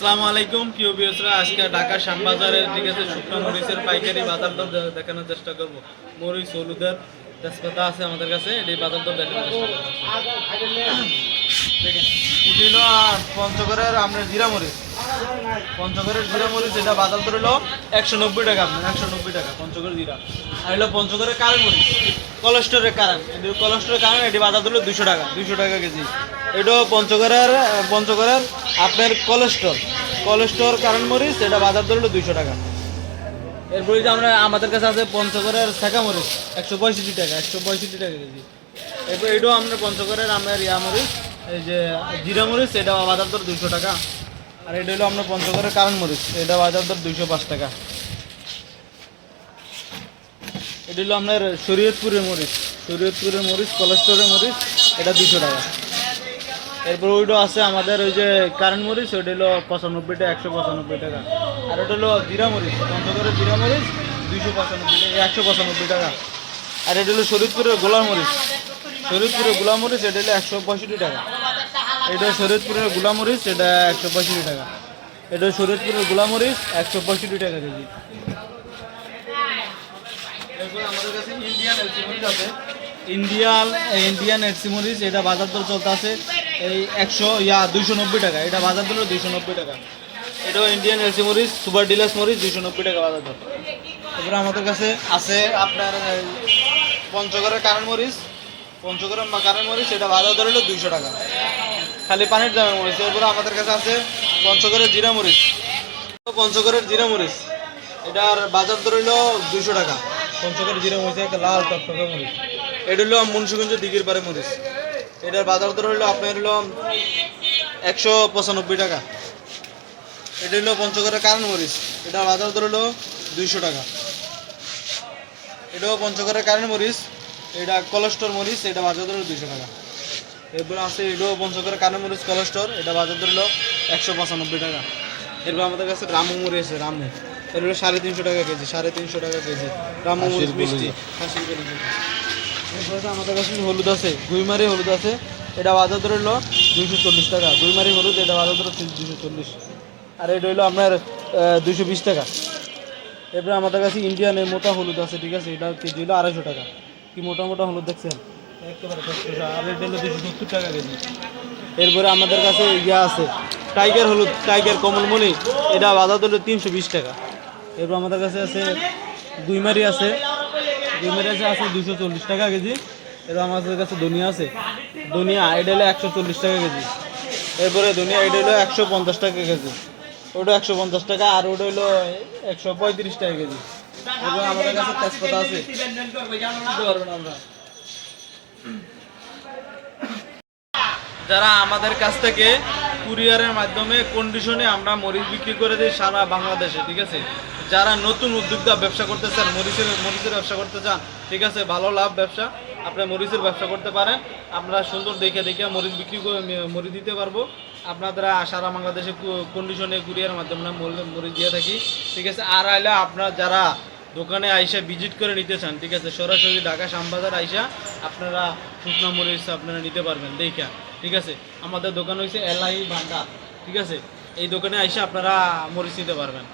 আসসালামু আলাইকুম কি অভিয়সরা আজকে ঢাকা শ্যামবাজারের ঠিক শুকনো মরিচের পাইকারি বাজার দর দেখানোর চেষ্টা করব। মরিচ, হলুদের তেজপাতা আছে আমাদের কাছে এই বাজার দর দেখানোর চেষ্টা করব। এটি হলো পঞ্চগড়ের আমরা জিরা মরিচ। পঞ্চগড়ের জিরা মরিচ, এটা বাজার দর হলো একশো নব্বই টাকা, আপনার একশো নব্বই টাকা, পঞ্চগড় জিরা। আর হলো পঞ্চগড়ের কারেন মরিচ। কোলেস্টোরের কারণ এটি কোলেস্টোরের কারণ এটি বাজার দর হলো দুশো টাকা দুশো টাকা কেজি। এটা পঞ্চগড়ের পঞ্চগড়ের আপনার কোলেস্টোর কোলেস্টোর কারণ মরিচ, এটা বাজার দর হলো দুশো টাকা। এরপরে যে আমরা, আমাদের কাছে আছে পঞ্চগড়ের শেখা মরিচ, একশো পঁয়ষট্টি টাকা, একশো পঁয়ষট্টি টাকা কেজি। এরপর এটাও আমরা পঞ্চগড়ের, আমরা ইয়া মরিচ, এই যে জিরা মরিচ, এটা বাজার দর দুশো টাকা। আর এটা হলো আমরা পঞ্চগড়ের কারণ মরিচ, এটা বাজার দর দুইশো পাঁচ টাকা। এটা হলো আপনার শরীয়তপুরের মরিচ শরীয়তপুরের মরিচ কোলেস্টোরের মরিচ, এটা দুশো টাকা। এরপর ওইটা আছে আমাদের ওই যে কারেন্ট মরিচ, ওইটা হলো পঁচানব্বই টাকা, একশো পঁচানব্বই টাকা। আর ওটা হলো জিরা মরিচ পঞ্চগড়ের জিরা মরিচ, দুইশো পঁচানব্বই টাকা একশো পঁচানব্বই টাকা। আর এটা হলো শরীরপুরের গোলাম মরিচ। শরীরপুরের গোলাম মরিচ, এটা হলো একশো পঁয়ষট্টি টাকা। এটা শরীরপুরের গোলাম মরিচ, এটা একশো পঁয়ষট্টি টাকা। এটা শরীরপুরের গোলাম মরিচ, একশো পঁয়ষট্টি টাকা কেজি। ইন্ডিয়ান মরিচ আছে। ইন্ডিয়ান ইন্ডিয়ান মরিচ, এটা বাজার দর চলতে আছে এই একশো, ইয়া, দুইশো নব্বই টাকা। এটা বাজার দর দুইশো নব্বই টাকা। এটাও ইন্ডিয়ান এলসি মরিচ, সুপার ডিলাক্স মরিচ, দুইশো নব্বই টাকা বাজার দর তারপরে আমাদের কাছে আছে আপনার পঞ্চগড়ের কারণ মরিচ। পঞ্চগড়ের কারণ মরিচ, এটা বাজার দর হলো দুইশো টাকা। খালি পানির দামে মরিচ। এরপরে আমাদের কাছে আছে পঞ্চগড়ের জিরা মরিচ। পঞ্চগড়ের জিরা মরিচ। এটার বাজার দর হইল দুইশো টাকা। পঞ্চগড় জিরা মরিচ, একটা লাল টকটকে মরিচ। এটা হলো মুন্সিগঞ্জ দিঘির পারে মরিচ। এটার বাজার দর হইল আপনার হলো একশো পঁচানব্বই টাকা। এটা হলো পঞ্চগড়ের কারণ মরিচ এটার বাজার দর হলো দুইশো টাকা। এটাও পঞ্চগড়ের কারণ মরিচ এটা কোলেস্টোর মরিচ, এটা বাজার দর হলো দুইশো টাকা। এরপর আছে এটাও পঞ্চগড়ের কারণ মরিচ কোলেস্টোর এটা বাজার দর হলো একশো পঁচানব্বই টাকা। এরপর আমাদের কাছে রামু মুড়ি আছে, রামু। এটা হলো সাড়ে তিনশো টাকা কেজি, সাড়ে তিনশো টাকা কেজি। রামু মুড়ি মিষ্টি কলিজা। এরপর আছে আমাদের কাছে হলুদ আছে গুইমারি হলুদ আছে এটা বাজার দর হলো দুইশো চল্লিশ টাকা। গুইমারি হলুদ এটা বাজার দর দুইশো চল্লিশ। আর এটা হলো আপনার দুইশো বিশ টাকা। এরপরে আমাদের কাছে ইন্ডিয়ানের মোটা হলুদ আছে ঠিক আছে? এটা কেজি হলো আড়াইশো টাকা। কি মোটা মোটা হলুদ দেখছেন? একেবারে আর এটা হলো দুশো সত্তর টাকা কেজি। এরপরে আমাদের কাছে ইয়া আছে টাইগার হলুদ টাইগার কমলমণি। এটা বাজার দর তিনশো বিশ টাকা। এরপর আমাদের কাছে আছে দুইমারি আছে দুইমারি আছে আছে দুশো চল্লিশ টাকা কেজি এরপর আমাদের কাছে ধনিয়া আছে। ধনিয়া এটা একশো চল্লিশ টাকা কেজি। এরপরে ধনিয়া এটা একশো পঞ্চাশ টাকা কেজি। ওটা একশো পঞ্চাশ টাকা, আর ওটা হলো একশো পঁয়ত্রিশ টাকা কেজি। এরপর আমাদের কাছে তেজপাতা আছে। আমরা যারা আমাদের কাছ থেকে কুরিয়ারের মাধ্যমে কন্ডিশনে আমরা মরিচ বিক্রি করে দিই সারা বাংলাদেশে, ঠিক আছে? যারা নতুন উদ্যোক্তা ব্যবসা করতে চান মরিচের মরিচের ব্যবসা করতে চান, ঠিক আছে? ভালো লাভ ব্যবসা, আপনি মরিচের ব্যবসা করতে পারেন। আপনারা সুন্দর দেখে দেখে মরিচ বিক্রি করে, মরিচ দিতে পারব। আপনারা সারা বাংলাদেশে কন্ডিশনে কুরিয়ারের মাধ্যমে আমরা মরি- মরিচ দিয়ে থাকি, ঠিক আছে? আর আইলে আপনারা যারা দোকানে আইসা ভিজিট করে নিতে চান, ঠিক আছে? সরাসরি ঢাকা শ্যামবাজার আইসা আপনারা শুকনা মরিচ আপনারা নিতে পারবেন দেখা ঠিক আছে? আমাদের দোকান হয়েছে এলআই ভান্ডার, ঠিক আছে? এই দোকানে এসে আপনারা মরিচ নিতে পারবেন।